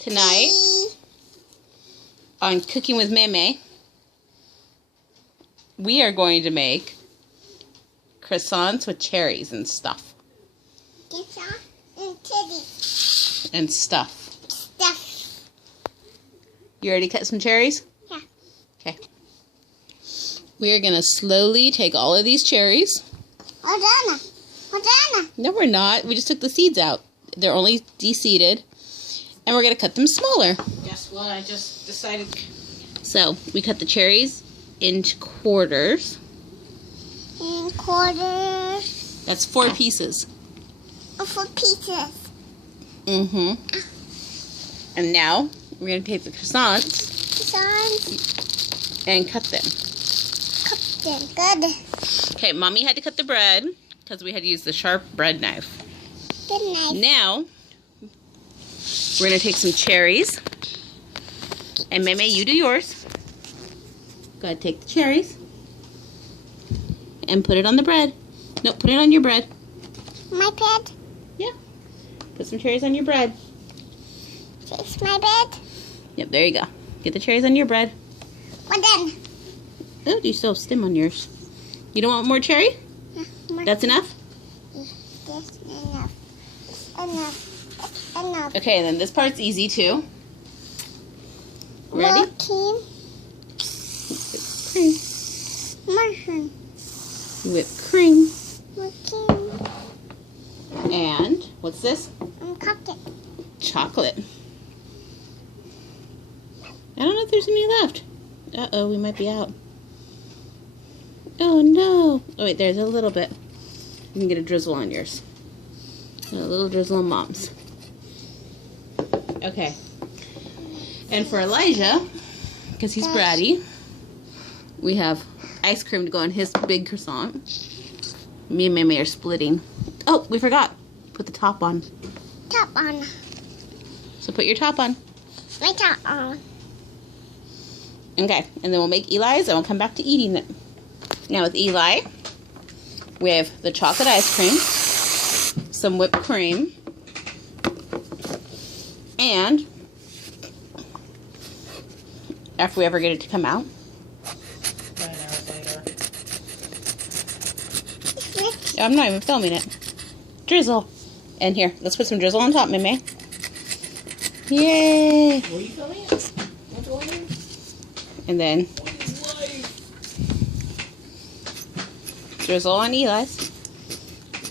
Tonight, on Cooking with Mai Mai, we are going to make croissants with cherries and stuff. And stuff. You already cut some cherries? Yeah. Okay. We are going to slowly take all of these cherries. No, we're not. We just took the seeds out. They're only de-seeded. And we're going to cut them smaller. Guess what? I just decided. So, we cut the cherries into quarters. In quarters. That's 4 pieces. 4 pieces. Mm-hmm. And now, we're going to take the croissants and cut them. Good. Okay, Mommy had to cut the bread because we had to use the sharp bread knife. Good knife. Now, we're going to take some cherries. And Mai Mai, you do yours. Go ahead, take the cherries. And put it on the bread. No, put it on your bread. My bed. Yeah. Put some cherries on your bread. It's my bed. Yep, there you go. Get the cherries on your bread. Well done. Oh, you still have stem on yours. You don't want more cherry? That's enough? That's enough. Enough. Okay, and then this part's easy too. Ready? Mushroom. Whipped cream. Cream. And what's this? Chocolate. Chocolate. I don't know if there's any left. Uh-oh, we might be out. Oh, no. Oh, wait, there's a little bit. You can get a drizzle on yours. A little drizzle on Mom's. Okay. And for Elijah, because he's bratty, we have ice cream to go on his big croissant. Me and Mai Mai are splitting. Oh, we forgot. Put the top on. Top on. So put your top on. My top on. Okay, and then we'll make Eli's and we'll come back to eating it. Now with Eli, we have the chocolate ice cream, some whipped cream, and after we ever get it to come out, 9 hours later. I'm not even filming it. Drizzle. And here, let's put some drizzle on top, Mai Mai. Yay! Were you filming it? What's going on? And then drizzle on Eli's,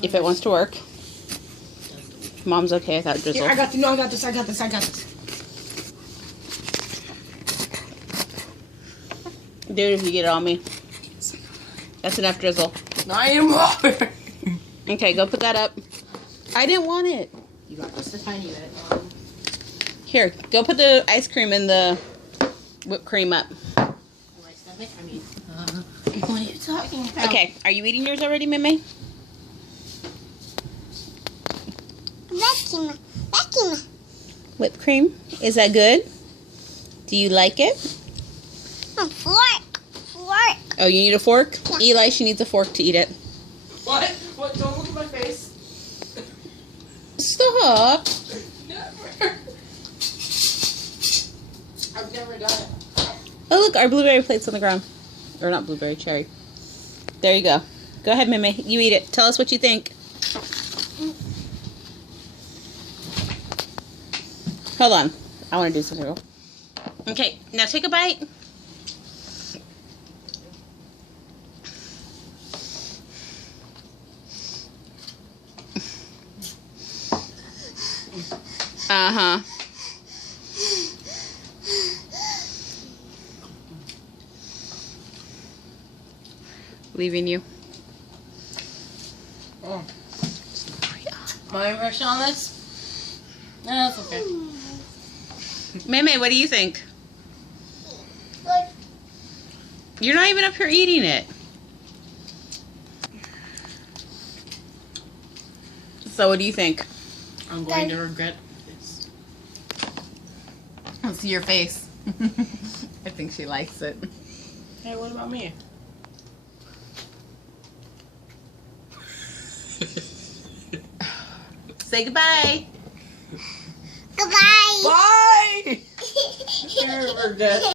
if it wants to work. Mom's okay without drizzle. Here, I got this. I got this. Do it if you get it on me. That's enough drizzle. I am wrong. Okay, go put that up. I didn't want it. You got just a tiny bit. Here, go put the ice cream and the whipped cream up. My stomach? I mean, what are you talking about? Okay, are you eating yours already, Mai Mai? Vacuum. Whipped cream. Is that good? Do you like it? Fork. Oh, you need a fork? Yeah. Eli, she needs a fork to eat it. What? What? Don't look at my face. Stop. Never. I've never done it. Oh, look, our blueberry plate's on the ground. Or not blueberry, cherry. There you go. Go ahead, Mai Mai. You eat it. Tell us what you think. Hold on. I want to do something real. Okay, now take a bite. Uh-huh. Leaving you. Oh. My impression on this? No, that's okay. Mai Mai, what do you think? Good. You're not even up here eating it. So what do you think? I'm going to regret this. I see your face. I think she likes it. Hey, what about me? Say goodbye. Goodbye. Bye! You're good.